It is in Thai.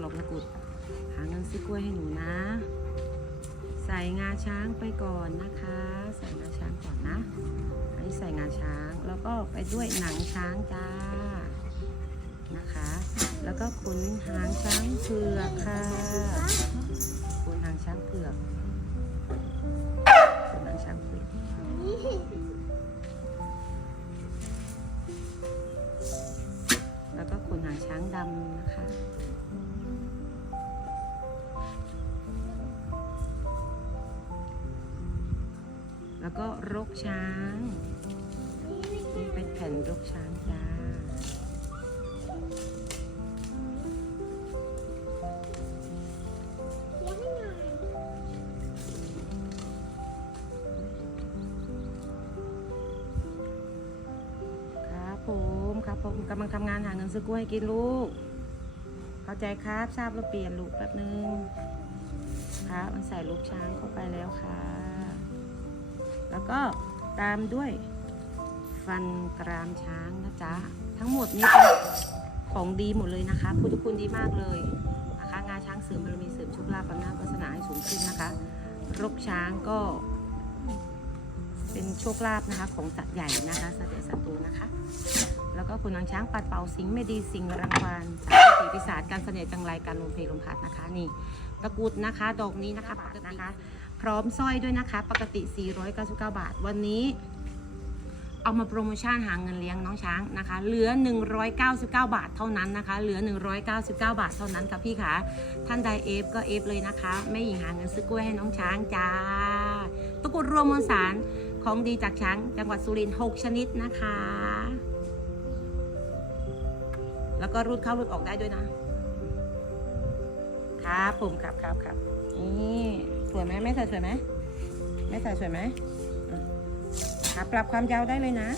หรอกนะกุด หาเงินซื้อกล้วยให้หนูนะ ใส่งาช้างไปก่อนนะคะ ใส่งาช้างก่อนนะ อันนี้ใส่งาช้างแล้วก็ไปด้วยหนังช้างจ้านะคะ แล้วก็ขนหางช้างเผือกค่ะขนหางช้างเผือกขนหางช้างเผือกแล้วก็ขนหางช้างดำนะคะ แล้วก็รกช้างนี่เป็นแผ่นรกช้างจ้าครับผมครับผมกำลังทำงานหาเงินซื้อกล้วยให้กินลูก เข้าใจครับทราบแล้วเปลี่ยนลูกแป๊บนึงครับมันใส่ลูกช้างเข้าไปแล้วค่ะ แล้วก็ตามด้วยฟันกรามช้างนะจ๊ะ ทั้งหมดนี้เป็นของดีหมดเลยนะคะพุทธคุณดีมากเลยนะคะ งาช้างเสริมบารมีเสริมโชคลาภอำนาจวาสนาให้สูงขึ้นนะคะ รกช้างก็ เป็นโชคลาภนะคะ ของสัตว์ใหญ่นะคะสัตว์ใหญ่สัตว์โตนะคะ แล้วก็คุณนางช้างปัดเป่าสิ่งไม่ดีสิ่งรังควานสารพิปีศาจการเสน่ห์จังไรการลมเพลลมพัดนะคะ นี่ตะกุดนะคะ ดอกนี้นะคะปกตินะคะ พร้อมสร้อยด้วยนะคะ ปกติ 499 บาท วันนี้ เอามาโปรโมชั่นหาเงินเลี้ยงน้องช้างนะคะ เหลือ 199 บาทเท่านั้นนะคะ เหลือ 199 บาทเท่านั้นค่ะพี่คะท่านใดเอฟก็เอฟเลยนะคะแม่หญิงหาเงินซื้อกล้วยให้น้องช้างจ้าตะกุดรวมมวลสารของดีจากช้างจังหวัดสุรินทร์6ชนิดนะคะ แล้วก็รูดเข้ารูดออกได้ด้วยนะ ครับผมครับครับครับนี่ สวยไหมแม่ใส่สวยไหมแม่ใส่สวยไหมหาปรับความยาวได้เลยนะ